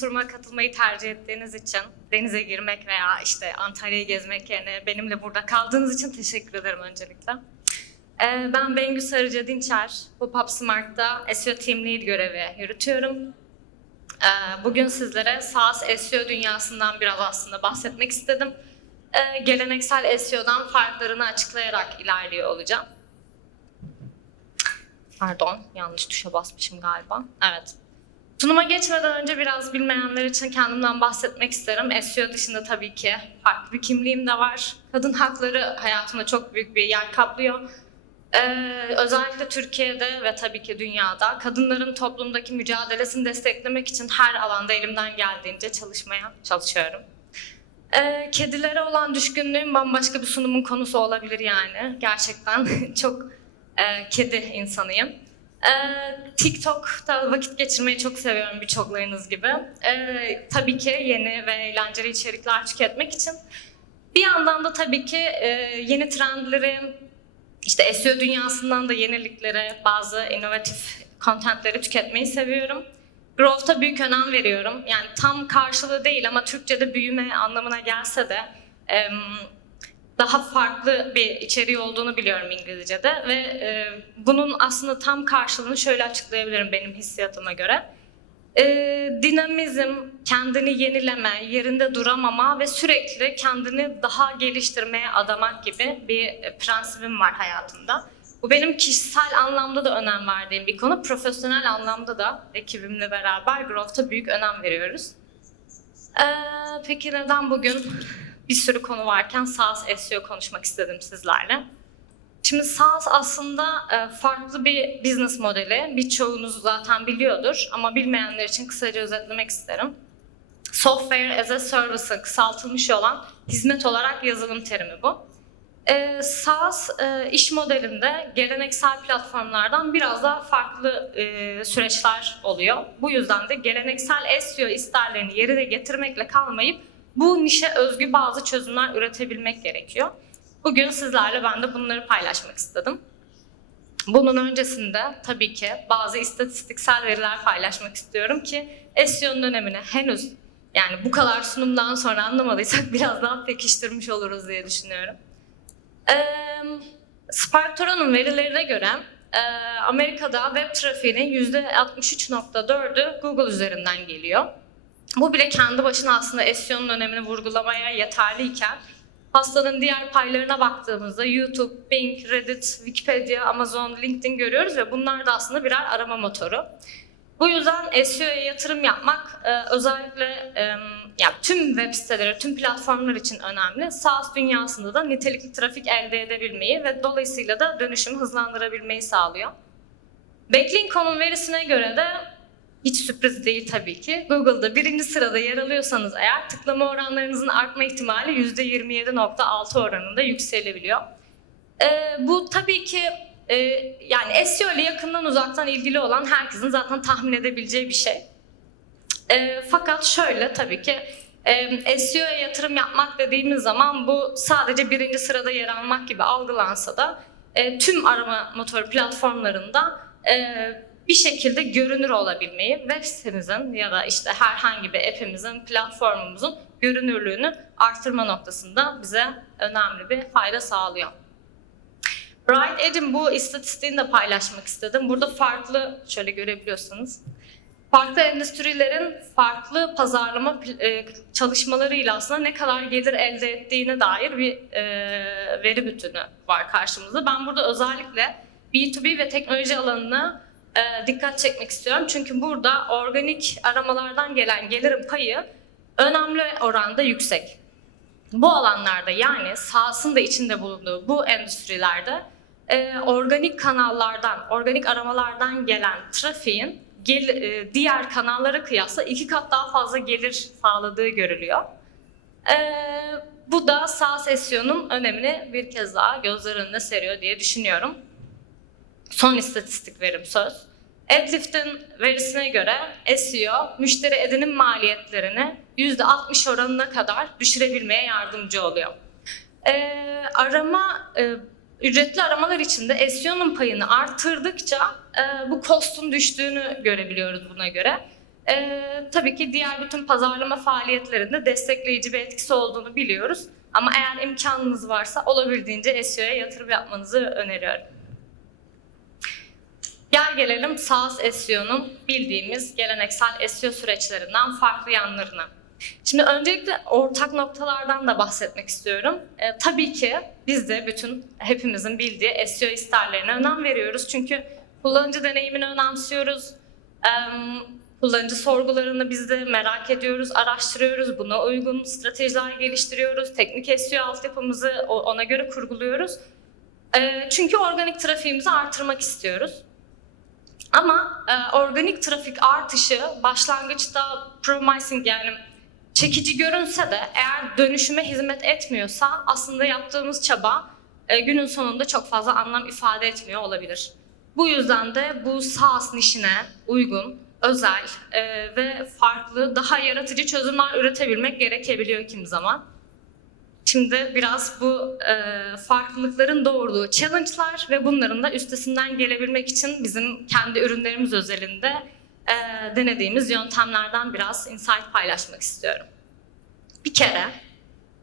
turuma katılmayı tercih ettiğiniz için, denize girmek veya işte Antalya'yı gezmek yerine benimle burada kaldığınız için teşekkür ederim öncelikle. Ben Bengü Sarıca Dinçer, Pop-Up Smart'ta SEO Team Lead görevi yürütüyorum. Bugün sizlere SaaS SEO dünyasından biraz aslında bahsetmek istedim. Geleneksel SEO'dan farklarını açıklayarak ilerliyor olacağım. Pardon, yanlış tuşa basmışım galiba. Evet. Sunuma geçmeden önce biraz bilmeyenler için kendimden bahsetmek isterim. SEO dışında tabii ki farklı bir kimliğim de var. Kadın hakları hayatımda çok büyük bir yer kaplıyor. Özellikle Türkiye'de ve tabii ki dünyada kadınların toplumdaki mücadelesini desteklemek için her alanda elimden geldiğince çalışmaya çalışıyorum. Kedilere olan düşkünlüğüm bambaşka bir sunumun konusu olabilir yani. Gerçekten çok kedi insanıyım. TikTok'ta vakit geçirmeyi çok seviyorum birçoklarınız gibi. Tabii ki yeni ve eğlenceli içerikler tüketmek için. Bir yandan da tabii ki yeni trendleri, işte SEO dünyasından da yenilikleri, bazı inovatif contentleri tüketmeyi seviyorum. Growth'a büyük önem veriyorum. Yani tam karşılığı değil ama Türkçe'de büyüme anlamına gelse de daha farklı bir içeriği olduğunu biliyorum İngilizce'de ve bunun aslında tam karşılığını şöyle açıklayabilirim benim hissiyatıma göre. Dinamizm, kendini yenileme, yerinde duramama ve sürekli kendini daha geliştirmeye adamak gibi bir prensibim var hayatımda. Bu benim kişisel anlamda da önem verdiğim bir konu. Profesyonel anlamda da ekibimle beraber Growth'a büyük önem veriyoruz. Peki neden bugün bir sürü konu varken SaaS SEO konuşmak istedim sizlerle? Şimdi SaaS aslında farklı bir business modeli. Birçoğunuz zaten biliyordur ama bilmeyenler için kısaca özetlemek isterim. Software as a Service'ın kısaltılmış olan hizmet olarak yazılım terimi bu. SaaS iş modelinde geleneksel platformlardan biraz daha farklı süreçler oluyor. Bu yüzden de geleneksel SEO isterlerini yerine getirmekle kalmayıp bu nişe özgü bazı çözümler üretebilmek gerekiyor. Bugün sizlerle ben de bunları paylaşmak istedim. Bunun öncesinde tabii ki bazı istatistiksel veriler paylaşmak istiyorum ki SEO'nun önemini henüz yani bu kadar sunumdan sonra anlamadıysak biraz daha pekiştirmiş oluruz diye düşünüyorum. Sparktora'nın verilerine göre Amerika'da web trafiğinin %63.4'ü Google üzerinden geliyor. Bu bile kendi başına aslında SEO'nun önemini vurgulamaya yeterliyken pastanın diğer paylarına baktığımızda YouTube, Bing, Reddit, Wikipedia, Amazon, LinkedIn görüyoruz ve bunlar da aslında birer arama motoru. Bu yüzden SEO'ya yatırım yapmak özellikle yani tüm web siteleri, tüm platformlar için önemli. SaaS dünyasında da nitelikli trafik elde edebilmeyi ve dolayısıyla da dönüşümü hızlandırabilmeyi sağlıyor. Backlink.com'un verisine göre de hiç sürpriz değil tabii ki. Google'da birinci sırada yer alıyorsanız eğer tıklama oranlarınızın artma ihtimali %27.6 oranında yükselebiliyor. Bu tabii ki yani SEO ile yakından uzaktan ilgili olan herkesin zaten tahmin edebileceği bir şey. Fakat şöyle tabii ki SEO'ya yatırım yapmak dediğimiz zaman bu sadece birinci sırada yer almak gibi algılansa da tüm arama motor platformlarında bir şekilde görünür olabilmeyi, web sitemizin ya da işte herhangi bir app'imizin, platformumuzun görünürlüğünü artırma noktasında bize önemli bir fayda sağlıyor. Bright Edge'in bu istatistiğini de paylaşmak istedim. Burada farklı, şöyle görebiliyorsunuz, farklı endüstrilerin farklı pazarlama çalışmalarıyla aslında ne kadar gelir elde ettiğine dair bir veri bütünü var karşımızda. Ben burada özellikle B2B ve teknoloji alanına dikkat çekmek istiyorum. Çünkü burada organik aramalardan gelen gelirin payı önemli oranda yüksek. Bu alanlarda yani SaaS'ın da içinde bulunduğu bu endüstrilerde organik kanallardan, organik aramalardan gelen trafiğin diğer kanallara kıyasla 2 kat daha fazla gelir sağladığı görülüyor. Bu da SaaS SEO'nun önemini bir kez daha gözler önüne seriyor diye düşünüyorum. Son istatistik verim söz. Adlift'in verisine göre SEO, müşteri edinim maliyetlerini %60 oranına kadar düşürebilmeye yardımcı oluyor. Ücretli aramalar için de SEO'nun payını arttırdıkça bu cost'un düştüğünü görebiliyoruz buna göre. Tabii ki diğer bütün pazarlama faaliyetlerinde destekleyici bir etkisi olduğunu biliyoruz. Ama eğer imkanınız varsa olabildiğince SEO'ya yatırım yapmanızı öneriyorum. Gel gelelim SaaS SEO'nun bildiğimiz geleneksel SEO süreçlerinden farklı yanlarına. Şimdi öncelikle ortak noktalardan da bahsetmek istiyorum. Tabii ki biz de hepimizin bildiği SEO isterlerine önem veriyoruz. Çünkü kullanıcı deneyimini önemsiyoruz. Kullanıcı sorgularını biz de merak ediyoruz, araştırıyoruz. Buna uygun stratejiler geliştiriyoruz. Teknik SEO altyapımızı ona göre kurguluyoruz. Çünkü organik trafiğimizi artırmak istiyoruz. Ama organik trafik artışı başlangıçta promising, yani çekici görünse de eğer dönüşüme hizmet etmiyorsa aslında yaptığımız çaba günün sonunda çok fazla anlam ifade etmiyor olabilir. Bu yüzden de bu SaaS nişine uygun, özel ve farklı, daha yaratıcı çözümler üretebilmek gerekebiliyor kimi zaman. Şimdi biraz bu farklılıkların doğurduğu challenge'lar ve bunların da üstesinden gelebilmek için bizim kendi ürünlerimiz özelinde denediğimiz yöntemlerden biraz insight paylaşmak istiyorum. Bir kere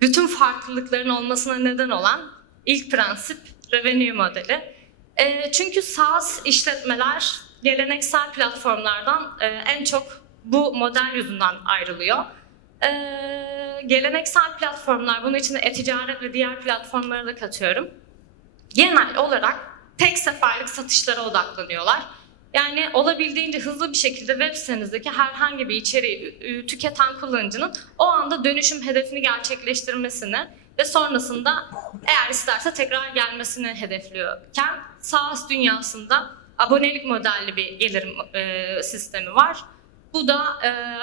bütün farklılıkların olmasına neden olan ilk prensip revenue modeli. Çünkü SaaS işletmeler geleneksel platformlardan en çok bu model yüzünden ayrılıyor. Geleneksel platformlar, bunun içinde e-ticaret ve diğer platformlara da katıyorum, genel olarak tek seferlik satışlara odaklanıyorlar. Yani olabildiğince hızlı bir şekilde web sitenizdeki herhangi bir içeriği tüketen kullanıcının o anda dönüşüm hedefini gerçekleştirmesini ve sonrasında eğer isterse tekrar gelmesini hedefliyorken, SaaS dünyasında abonelik modelli bir gelir sistemi var. Bu da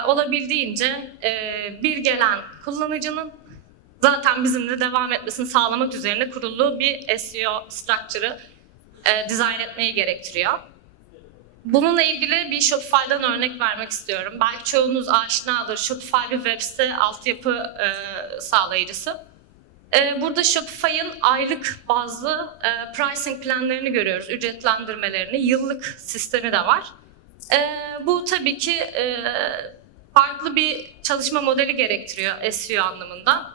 olabildiğince bir gelen kullanıcının zaten bizimle devam etmesini sağlamak üzerine kurulu bir SEO structure'ı dizayn etmeyi gerektiriyor. Bununla ilgili bir Shopify'dan örnek vermek istiyorum. Belki çoğunuz aşinadır. Shopify bir web site altyapı sağlayıcısı. Burada Shopify'ın aylık bazlı pricing planlarını görüyoruz, ücretlendirmelerini, yıllık sistemi de var. Bu tabii ki farklı bir çalışma modeli gerektiriyor SEO anlamında.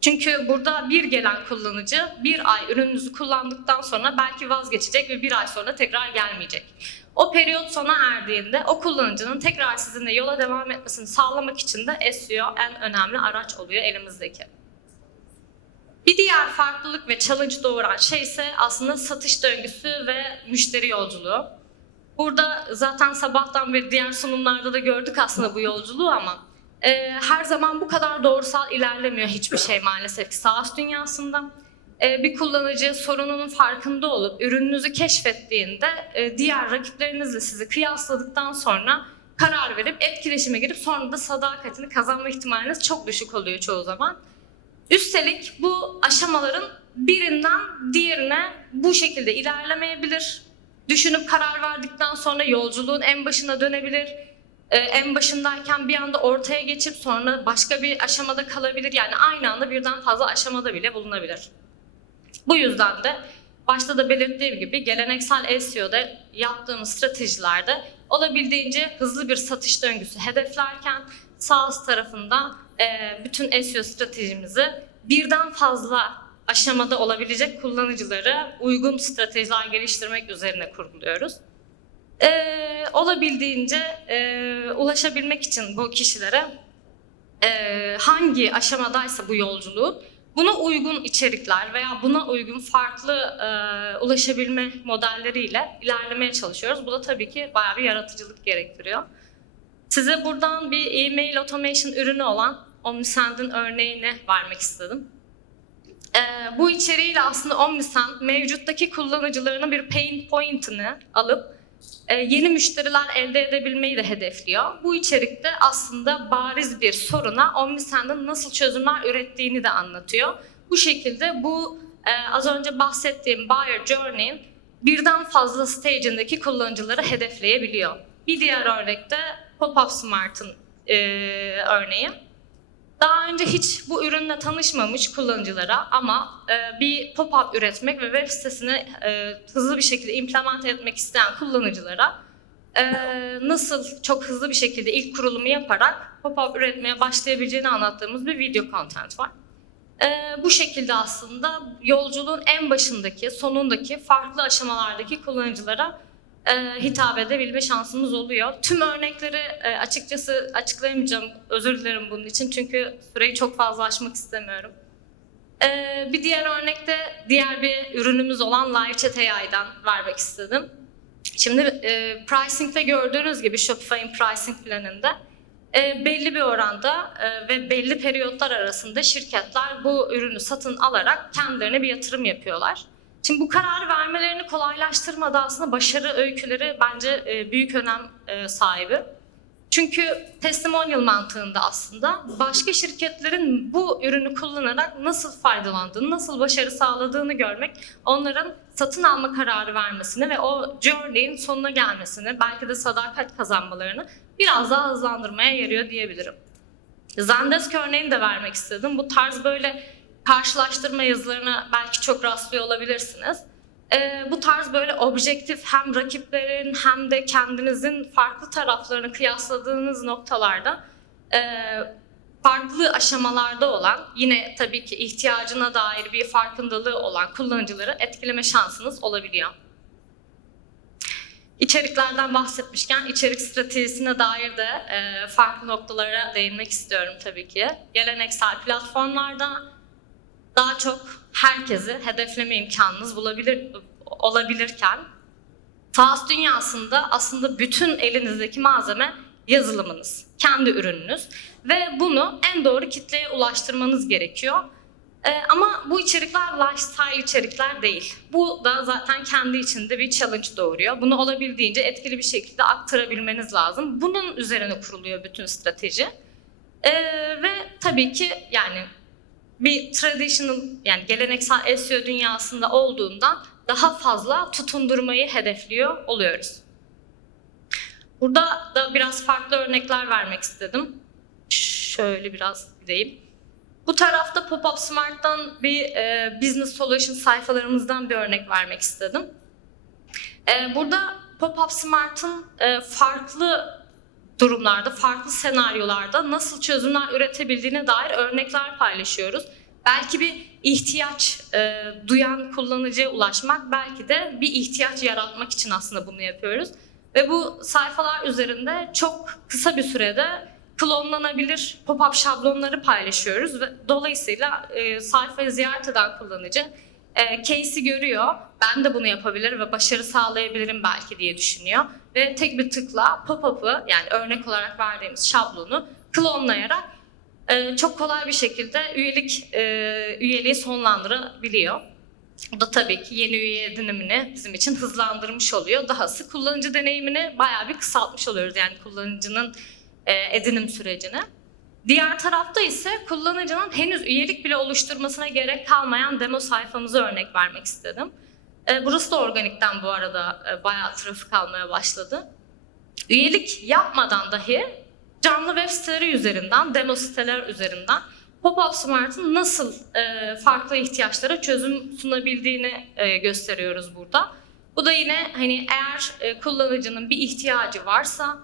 Çünkü burada bir gelen kullanıcı bir ay ürününüzü kullandıktan sonra belki vazgeçecek ve bir ay sonra tekrar gelmeyecek. O periyot sona erdiğinde o kullanıcının tekrar sizinle yola devam etmesini sağlamak için de SEO en önemli araç oluyor elimizdeki. Bir diğer farklılık ve challenge doğuran şey ise aslında satış döngüsü ve müşteri yolculuğu. Burada zaten sabahtan ve diğer sunumlarda da gördük aslında bu yolculuğu, ama her zaman bu kadar doğrusal ilerlemiyor hiçbir şey maalesef ki SaaS dünyasında. Bir kullanıcı sorununun farkında olup ürününüzü keşfettiğinde diğer rakiplerinizle sizi kıyasladıktan sonra karar verip etkileşime girip sonra da sadakatini kazanma ihtimaliniz çok düşük oluyor çoğu zaman. Üstelik bu aşamaların birinden diğerine bu şekilde ilerlemeyebilir. Düşünüp karar verdikten sonra yolculuğun en başına dönebilir. En başındayken bir anda ortaya geçip sonra başka bir aşamada kalabilir. Yani aynı anda birden fazla aşamada bile bulunabilir. Bu yüzden de başta da belirttiğim gibi geleneksel SEO'da yaptığımız stratejilerde olabildiğince hızlı bir satış döngüsü hedeflerken SaaS tarafında bütün SEO stratejimizi birden fazla aşamada olabilecek kullanıcılara uygun stratejiler geliştirmek üzerine kurguluyoruz. Olabildiğince ulaşabilmek için bu kişilere hangi aşamadaysa bu yolculuğu, buna uygun içerikler veya buna uygun farklı ulaşabilme modelleriyle ilerlemeye çalışıyoruz. Bu da tabii ki bayağı bir yaratıcılık gerektiriyor. Size buradan bir e-mail automation ürünü olan Omnisend'in örneğini vermek istedim. Bu içeriğiyle aslında Omnisend mevcuttaki kullanıcılarının bir pain point'ini alıp yeni müşteriler elde edebilmeyi de hedefliyor. Bu içerikte aslında bariz bir soruna Omnisend'in nasıl çözümler ürettiğini de anlatıyor. Bu şekilde bu az önce bahsettiğim buyer journey'in birden fazla stage'indeki kullanıcıları hedefleyebiliyor. Bir diğer örnek de Pop-Up Smart'ın örneği. Daha önce hiç bu ürünle tanışmamış kullanıcılara ama bir pop-up üretmek ve web sitesini hızlı bir şekilde implement etmek isteyen kullanıcılara nasıl çok hızlı bir şekilde ilk kurulumu yaparak pop-up üretmeye başlayabileceğini anlattığımız bir video content var. Bu şekilde aslında yolculuğun en başındaki, sonundaki, farklı aşamalardaki kullanıcılara hitap edebilme şansımız oluyor. Tüm örnekleri açıkçası açıklayamayacağım. Özür dilerim bunun için çünkü süreyi çok fazla aşmak istemiyorum. Bir diğer örnekte diğer bir ürünümüz olan LiveChat AI'dan vermek istedim. Şimdi pricing'de gördüğünüz gibi Shopify'in pricing planında belli bir oranda ve belli periyotlar arasında şirketler bu ürünü satın alarak kendilerine bir yatırım yapıyorlar. Şimdi bu kararı vermelerini kolaylaştırmada aslında başarı öyküleri bence büyük önem sahibi. Çünkü testimonial mantığında aslında başka şirketlerin bu ürünü kullanarak nasıl faydalandığını, nasıl başarı sağladığını görmek, onların satın alma kararı vermesini ve o journey'in sonuna gelmesini, belki de sadakat kazanmalarını biraz daha hızlandırmaya yarıyor diyebilirim. Zendesk örneğini de vermek istedim. Bu tarz böyle karşılaştırma yazılarına belki çok rastlıyor olabilirsiniz. Bu tarz böyle objektif hem rakiplerin hem de kendinizin farklı taraflarını kıyasladığınız noktalarda farklı aşamalarda olan, yine tabii ki ihtiyacına dair bir farkındalığı olan kullanıcıları etkileme şansınız olabiliyor. İçeriklerden bahsetmişken içerik stratejisine dair de farklı noktalara değinmek istiyorum tabii ki. Geleneksel platformlarda daha çok herkesi hedefleme imkanınız olabilirken SaaS dünyasında aslında bütün elinizdeki malzeme yazılımınız, kendi ürününüz ve bunu en doğru kitleye ulaştırmanız gerekiyor. Ama bu içerikler lifestyle içerikler değil. Bu da zaten kendi içinde bir challenge doğuruyor. Bunu olabildiğince etkili bir şekilde aktarabilmeniz lazım. Bunun üzerine kuruluyor bütün strateji. Ve tabii ki yani bir traditional, yani geleneksel SEO dünyasında olduğundan daha fazla tutundurmayı hedefliyor oluyoruz. Burada da biraz farklı örnekler vermek istedim. Şöyle biraz gideyim. Bu tarafta Pop-Up Smart'tan bir Business Solution sayfalarımızdan bir örnek vermek istedim. Burada Pop-Up Smart'ın farklı durumlarda, farklı senaryolarda nasıl çözümler üretebildiğine dair örnekler paylaşıyoruz. Belki bir ihtiyaç duyan kullanıcıya ulaşmak, belki de bir ihtiyaç yaratmak için aslında bunu yapıyoruz. Ve bu sayfalar üzerinde çok kısa bir sürede klonlanabilir pop-up şablonları paylaşıyoruz. Ve dolayısıyla sayfayı ziyaret eden kullanıcı case'i görüyor, ben de bunu yapabilir ve başarı sağlayabilirim belki diye düşünüyor. Ve tek bir tıkla pop-up'ı, yani örnek olarak verdiğimiz şablonu klonlayarak çok kolay bir şekilde üyeliği sonlandırabiliyor. Bu da tabii ki yeni üye edinimini bizim için hızlandırmış oluyor. Dahası kullanıcı deneyimini bayağı bir kısaltmış oluyoruz, yani kullanıcının edinim sürecini. Diğer tarafta ise kullanıcının henüz üyelik bile oluşturmasına gerek kalmayan demo sayfamıza örnek vermek istedim. Burası da organikten bu arada bayağı trafik almaya başladı. Üyelik yapmadan dahi canlı web siteleri üzerinden, demo siteler üzerinden Pop-Up Smart'ın nasıl farklı ihtiyaçlara çözüm sunabildiğini gösteriyoruz burada. Bu da yine hani eğer kullanıcının bir ihtiyacı varsa,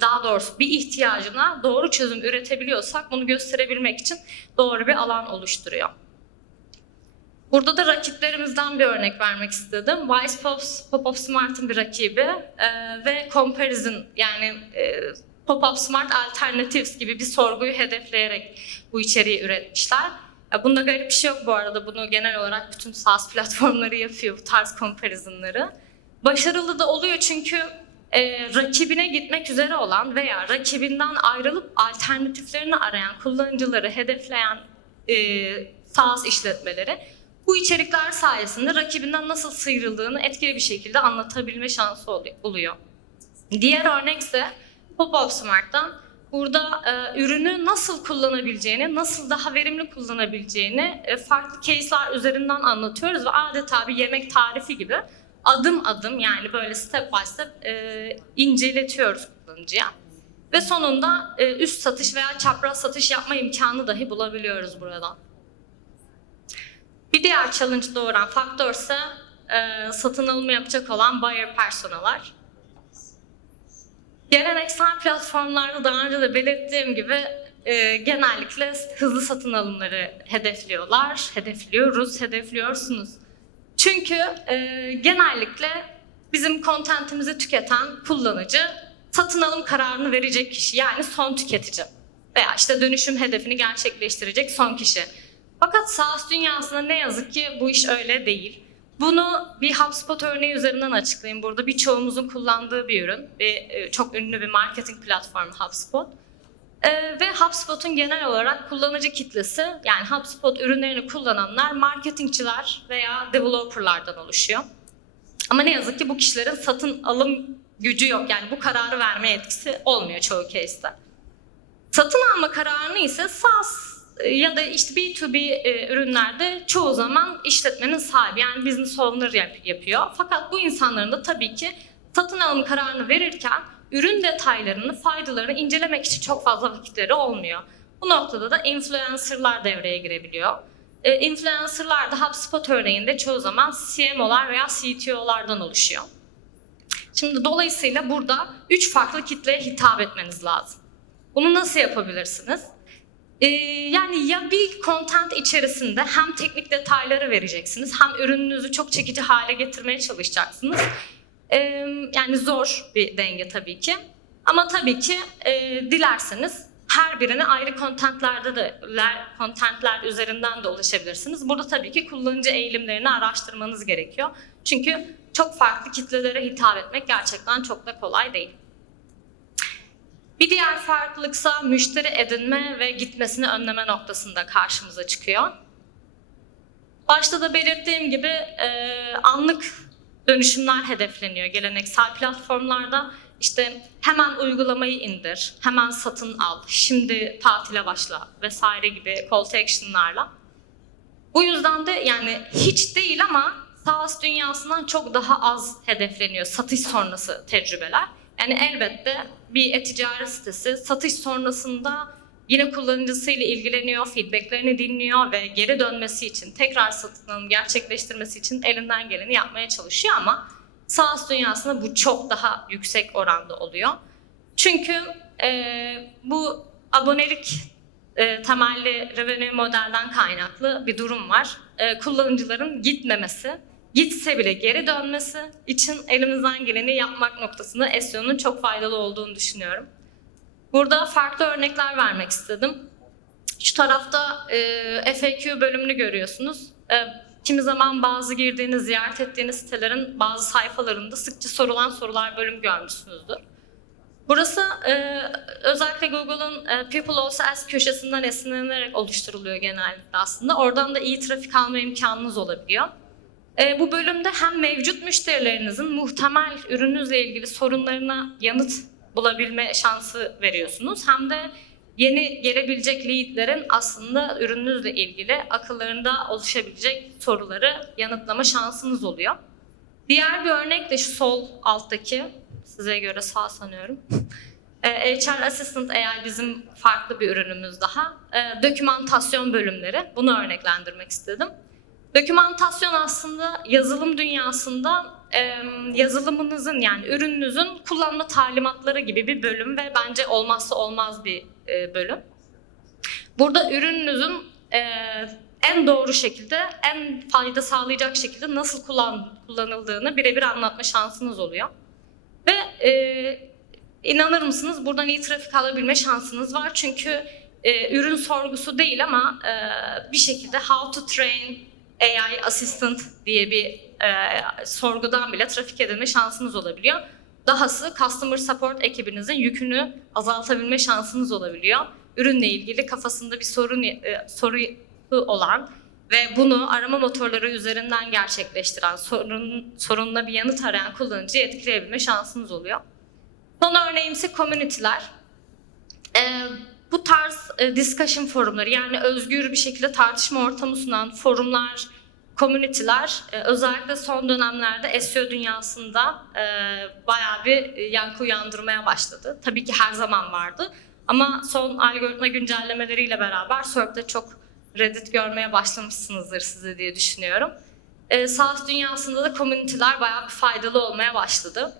daha doğrusu bir ihtiyacına doğru çözüm üretebiliyorsak bunu gösterebilmek için doğru bir alan oluşturuyor. Burada da rakiplerimizden bir örnek vermek istedim. Wise Pop-Up Smart'ın bir rakibi ve Comparison, yani Pop-Up Smart Alternatives gibi bir sorguyu hedefleyerek bu içeriği üretmişler. Bunda garip bir şey yok bu arada. Bunu genel olarak bütün SaaS platformları yapıyor, bu tarz comparison'ları. Başarılı da oluyor çünkü rakibine gitmek üzere olan veya rakibinden ayrılıp alternatiflerini arayan kullanıcıları hedefleyen SaaS işletmeleri bu içerikler sayesinde rakibinden nasıl sıyrıldığını etkili bir şekilde anlatabilme şansı oluyor. Diğer örnek ise Pop-Up Smart'tan. Burada ürünü nasıl kullanabileceğini, nasıl daha verimli kullanabileceğini farklı case'ler üzerinden anlatıyoruz ve adeta bir yemek tarifi gibi adım adım, yani böyle step by step inceletiyoruz kullanıcıya. Ve sonunda üst satış veya çapraz satış yapma imkanı dahi bulabiliyoruz buradan. Bir diğer challenge doğuran faktör ise satın alımı yapacak olan buyer personalar. Geleneksel platformlarda daha önce de belirttiğim gibi genellikle hızlı satın alımları hedefliyorlar, hedefliyorsunuz. Çünkü genellikle bizim contentimizi tüketen kullanıcı satın alım kararını verecek kişi, yani son tüketici veya işte dönüşüm hedefini gerçekleştirecek son kişi. Fakat SaaS dünyasında ne yazık ki bu iş öyle değil. Bunu bir HubSpot örneği üzerinden açıklayayım. Burada birçoğumuzun kullandığı bir ürün. Çok ünlü bir marketing platformu HubSpot. Ve HubSpot'un genel olarak kullanıcı kitlesi, yani HubSpot ürünlerini kullananlar marketingçiler veya developerlardan oluşuyor. Ama ne yazık ki bu kişilerin satın alım gücü yok. Yani bu kararı verme etkisi olmuyor çoğu case'te. Satın alma kararını ise SaaS ya da işte B2B ürünlerde çoğu zaman işletmenin sahibi, yani business owner yapıyor. Fakat bu insanların da tabii ki satın alım kararını verirken ürün detaylarını, faydalarını incelemek için çok fazla vakitleri olmuyor. Bu noktada da influencerlar devreye girebiliyor. Influencerlar da HubSpot örneğinde çoğu zaman CMO'lar veya CTO'lardan oluşuyor. Şimdi dolayısıyla burada 3 farklı kitleye hitap etmeniz lazım. Bunu nasıl yapabilirsiniz? Yani ya bir content içerisinde hem teknik detayları vereceksiniz, hem ürününüzü çok çekici hale getirmeye çalışacaksınız. Yani zor bir denge tabii ki. Ama tabii ki dilerseniz her birine ayrı contentler üzerinden de ulaşabilirsiniz. Burada tabii ki kullanıcı eğilimlerini araştırmanız gerekiyor. Çünkü çok farklı kitlelere hitap etmek gerçekten çok da kolay değil. Bir diğer farklılıksa müşteri edinme ve gitmesini önleme noktasında karşımıza çıkıyor. Başta da belirttiğim gibi anlık dönüşümler hedefleniyor geleneksel platformlarda. İşte hemen uygulamayı indir, hemen satın al, şimdi tatile başla vesaire gibi call to action'larla. Bu yüzden de yani hiç değil ama SaaS dünyasından çok daha az hedefleniyor satış sonrası tecrübeler. Yani elbette bir e-ticaret sitesi satış sonrasında yine kullanıcısıyla ilgileniyor, feedbacklerini dinliyor ve geri dönmesi için, tekrar satın alım gerçekleştirmesi için elinden geleni yapmaya çalışıyor ama SaaS dünyasında bu çok daha yüksek oranda oluyor. Çünkü bu abonelik temelli revenue modelden kaynaklı bir durum var. Kullanıcıların gitmemesi, gitse bile geri dönmesi için elimizden geleni yapmak noktasında SEO'nun çok faydalı olduğunu düşünüyorum. Burada farklı örnekler vermek istedim. Şu tarafta FAQ bölümünü görüyorsunuz. Kimi zaman bazı girdiğiniz, ziyaret ettiğiniz sitelerin bazı sayfalarında sıkça sorulan sorular bölümü görmüşsünüzdür. Burası özellikle Google'un People Also Ask köşesinden esinlenerek oluşturuluyor genellikle aslında. Oradan da iyi trafik alma imkanınız olabiliyor. Bu bölümde hem mevcut müşterilerinizin muhtemel ürününüzle ilgili sorunlarına yanıt bulabilme şansı veriyorsunuz. Hem de yeni gelebilecek leadlerin aslında ürününüzle ilgili akıllarında oluşabilecek soruları yanıtlama şansınız oluyor. Diğer bir örnek de şu sol alttaki, size göre sağ sanıyorum. HR Assistant AI bizim farklı bir ürünümüz daha. Dokümantasyon bölümleri, bunu örneklendirmek istedim. Dokümantasyon aslında yazılım dünyasında yazılımınızın, yani ürününüzün kullanma talimatları gibi bir bölüm ve bence olmazsa olmaz bir bölüm. Burada ürününüzün en doğru şekilde, en fayda sağlayacak şekilde nasıl kullanıldığını birebir anlatma şansınız oluyor. Ve inanır mısınız, buradan iyi trafik alabilme şansınız var. Çünkü ürün sorgusu değil ama bir şekilde how to train AI Assistant diye bir sorgudan bile trafik edilme şansınız olabiliyor. Dahası Customer Support ekibinizin yükünü azaltabilme şansınız olabiliyor. Ürünle ilgili kafasında bir sorusu olan ve bunu arama motorları üzerinden gerçekleştiren, sorununa bir yanıt arayan kullanıcıyı etkileyebilme şansınız oluyor. Son örneğim ise community'ler. Bu tarz discussion forumları, yani özgür bir şekilde tartışma ortamı sunan forumlar, community'ler özellikle son dönemlerde SEO dünyasında bayağı bir yankı uyandırmaya başladı. Tabii ki her zaman vardı ama son algoritma güncellemeleriyle beraber SERP'te çok Reddit görmeye başlamışsınızdır size diye düşünüyorum. SaaS dünyasında da community'ler bayağı bir faydalı olmaya başladı.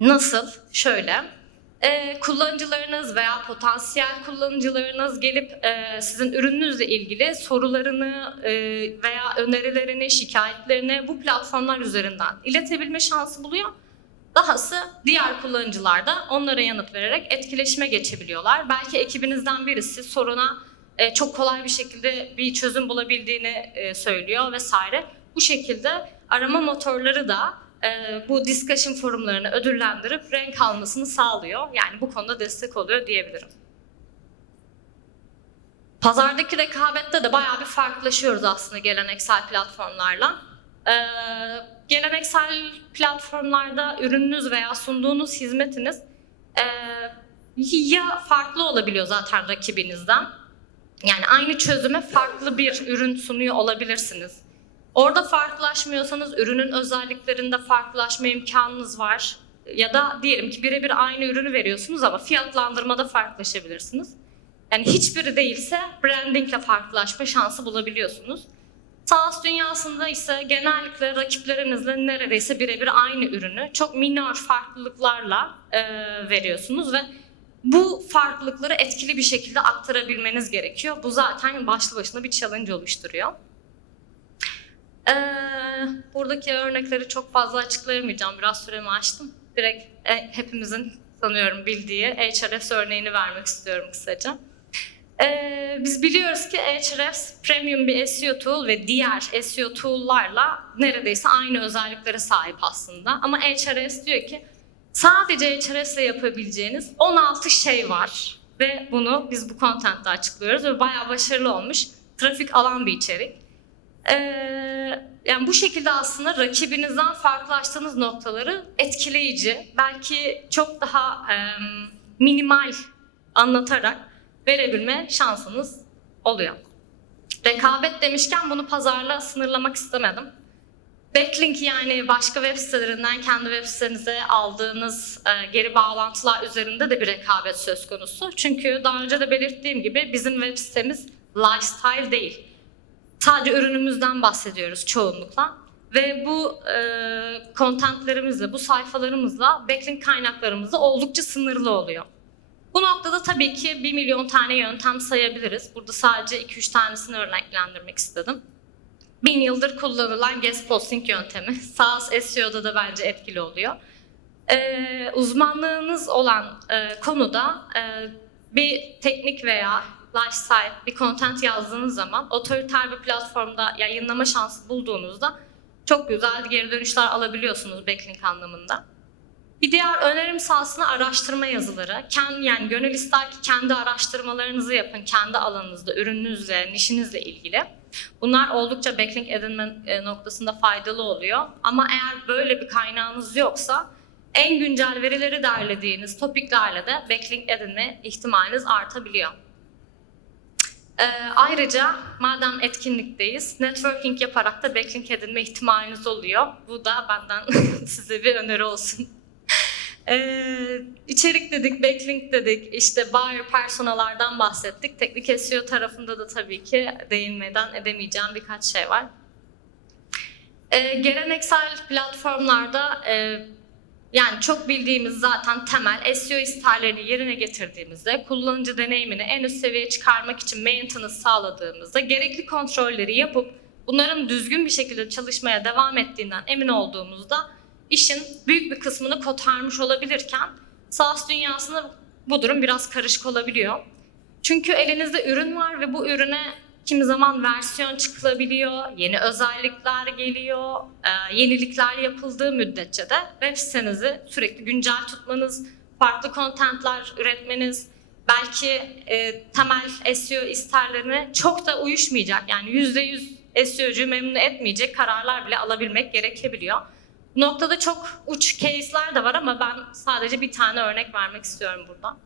Nasıl? Şöyle. Kullanıcılarınız veya potansiyel kullanıcılarınız gelip sizin ürününüzle ilgili sorularını veya önerilerini, şikayetlerini bu platformlar üzerinden iletebilme şansı buluyor. Dahası diğer kullanıcılar da onlara yanıt vererek etkileşime geçebiliyorlar. Belki ekibinizden birisi soruna çok kolay bir şekilde bir çözüm bulabildiğini söylüyor vesaire. Bu şekilde arama motorları da bu discussion forumlarını ödüllendirip renk almasını sağlıyor. Yani bu konuda destek oluyor diyebilirim. Pazardaki rekabette de bayağı bir farklılaşıyoruz aslında geleneksel platformlarla. Geleneksel platformlarda ürününüz veya sunduğunuz hizmetiniz ya farklı olabiliyor zaten rakibinizden. Yani aynı çözüme farklı bir ürün sunuyor olabilirsiniz. Orada farklılaşmıyorsanız ürünün özelliklerinde farklılaşma imkanınız var. Ya da diyelim ki birebir aynı ürünü veriyorsunuz ama fiyatlandırmada farklılaşabilirsiniz. Yani hiçbiri değilse brandingle farklılaşma şansı bulabiliyorsunuz. SaaS dünyasında ise genellikle rakiplerinizle neredeyse birebir aynı ürünü çok minor farklılıklarla veriyorsunuz ve bu farklılıkları etkili bir şekilde aktarabilmeniz gerekiyor. Bu zaten başlı başına bir challenge oluşturuyor. Buradaki örnekleri çok fazla açıklayamayacağım. Biraz süremi aştım. Direkt hepimizin sanıyorum bildiği Ahrefs örneğini vermek istiyorum kısaca. Biz biliyoruz ki Ahrefs premium bir SEO tool ve diğer SEO tool'larla neredeyse aynı özelliklere sahip aslında. Ama Ahrefs diyor ki sadece Ahrefs'le yapabileceğiniz 16 şey var ve bunu biz bu content'te açıklıyoruz ve bayağı başarılı olmuş, trafik alan bir içerik. Yani bu şekilde aslında rakibinizden farklılaştığınız noktaları etkileyici, belki çok daha minimal anlatarak verebilme şansınız oluyor. Rekabet demişken bunu pazarla sınırlamak istemedim. Backlink, yani başka web sitelerinden kendi web sitenize aldığınız geri bağlantılar üzerinde de bir rekabet söz konusu. Çünkü daha önce de belirttiğim gibi bizim web sitemiz lifestyle değil. Sadece ürünümüzden bahsediyoruz çoğunlukla. Ve bu contentlerimizle, bu sayfalarımızla backlink kaynaklarımız da oldukça sınırlı oluyor. Bu noktada tabii ki 1 milyon tane yöntem sayabiliriz. Burada sadece 2-3 tanesini örneklendirmek istedim. 1000 yıldır kullanılan guest posting yöntemi. SaaS SEO'da da bence etkili oluyor. Uzmanlığınız olan konuda bir teknik veya lifestyle bir content yazdığınız zaman otoriter bir platformda yayınlama şansı bulduğunuzda çok güzel geri dönüşler alabiliyorsunuz backlink anlamında. Bir diğer önerim sahasına araştırma yazıları. Yani gönül ister ki kendi araştırmalarınızı yapın, kendi alanınızda, ürününüzle, nişinizle ilgili. Bunlar oldukça backlink edinme noktasında faydalı oluyor. Ama eğer böyle bir kaynağınız yoksa en güncel verileri derlediğiniz topiklerle de backlink edinme ihtimaliniz artabiliyor. Ayrıca madem etkinlikteyiz, networking yaparak da backlink edinme ihtimaliniz oluyor. Bu da benden size bir öneri olsun. İçerik dedik, backlink dedik, işte buyer personalardan bahsettik. Teknik SEO tarafında da tabii ki değinmeden edemeyeceğim birkaç şey var. Geleneksel platformlarda yani çok bildiğimiz zaten temel SEO isterlerini yerine getirdiğimizde, kullanıcı deneyimini en üst seviyeye çıkarmak için maintenance sağladığımızda, gerekli kontrolleri yapıp bunların düzgün bir şekilde çalışmaya devam ettiğinden emin olduğumuzda işin büyük bir kısmını kotarmış olabilirken SaaS dünyasında bu durum biraz karışık olabiliyor. Çünkü elinizde ürün var ve bu ürüne kimi zaman versiyon çıkılabiliyor, yeni özellikler geliyor, yenilikler yapıldığı müddetçe de web sitenizi sürekli güncel tutmanız, farklı contentler üretmeniz, belki temel SEO isterlerine çok da uyuşmayacak, yani %100 SEO'cu memnun etmeyecek kararlar bile alabilmek gerekebiliyor. Bu noktada çok uç case'ler de var ama ben sadece bir tane örnek vermek istiyorum burada.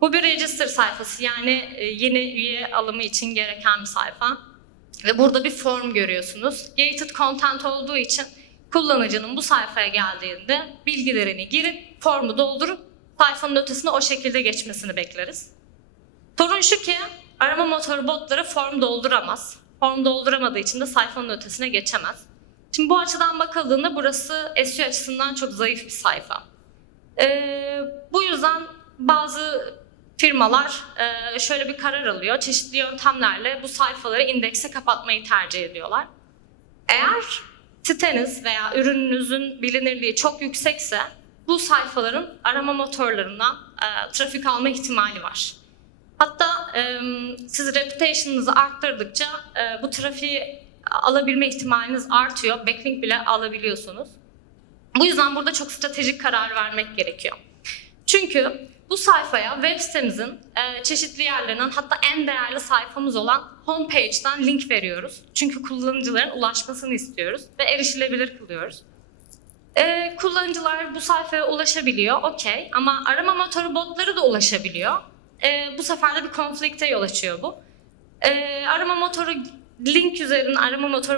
Bu bir register sayfası, yani yeni üye alımı için gereken bir sayfa. Ve burada bir form görüyorsunuz. Gated content olduğu için kullanıcının bu sayfaya geldiğinde bilgilerini girip formu doldurup sayfanın ötesine o şekilde geçmesini bekleriz. Sorun şu ki arama motoru botları form dolduramaz. Form dolduramadığı için de sayfanın ötesine geçemez. Şimdi bu açıdan bakıldığında burası SEO açısından çok zayıf bir sayfa. Bu yüzden bazı firmalar şöyle bir karar alıyor. Çeşitli yöntemlerle bu sayfaları indekse kapatmayı tercih ediyorlar. Eğer siteniz veya ürününüzün bilinirliği çok yüksekse bu sayfaların arama motorlarından trafik alma ihtimali var. Hatta siz reputation'ınızı arttırdıkça bu trafiği alabilme ihtimaliniz artıyor. Backlink bile alabiliyorsunuz. Bu yüzden burada çok stratejik karar vermek gerekiyor. Çünkü bu sayfaya web sitemizin çeşitli yerlerinden, hatta en değerli sayfamız olan homepage'den link veriyoruz. Çünkü kullanıcıların ulaşmasını istiyoruz ve erişilebilir kılıyoruz. Kullanıcılar bu sayfaya ulaşabiliyor, okey, ama arama motoru botları da ulaşabiliyor. Bu sefer de bir konflikte yol açıyor bu. Arama motoru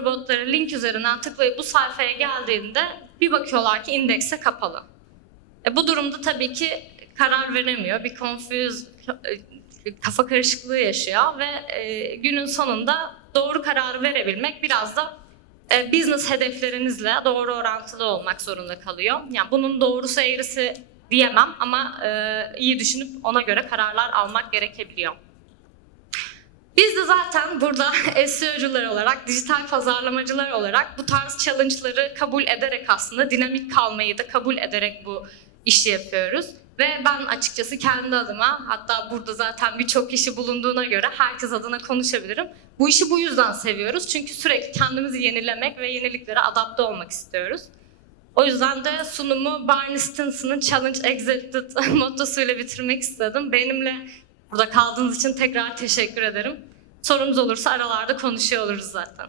botları link üzerinden tıklayıp bu sayfaya geldiğinde bir bakıyorlar ki indekse kapalı. Bu durumda tabii ki karar veremiyor, bir kafa karışıklığı yaşıyor ve günün sonunda doğru kararı verebilmek biraz da business hedeflerinizle doğru orantılı olmak zorunda kalıyor. Yani bunun doğrusu eğrisi diyemem ama iyi düşünüp ona göre kararlar almak gerekebiliyor. Biz de zaten burada SEO'cular olarak, dijital pazarlamacılar olarak bu tarz challenge'ları kabul ederek, aslında dinamik kalmayı da kabul ederek bu işi yapıyoruz. Ve ben açıkçası kendi adıma, hatta burada zaten birçok kişi bulunduğuna göre herkes adına konuşabilirim. Bu işi bu yüzden seviyoruz. Çünkü sürekli kendimizi yenilemek ve yeniliklere adapte olmak istiyoruz. O yüzden de sunumu Barney Stinson'ın Challenge Accepted mottosuyla bitirmek istedim. Benimle burada kaldığınız için tekrar teşekkür ederim. Sorunuz olursa aralarda konuşuyor oluruz zaten.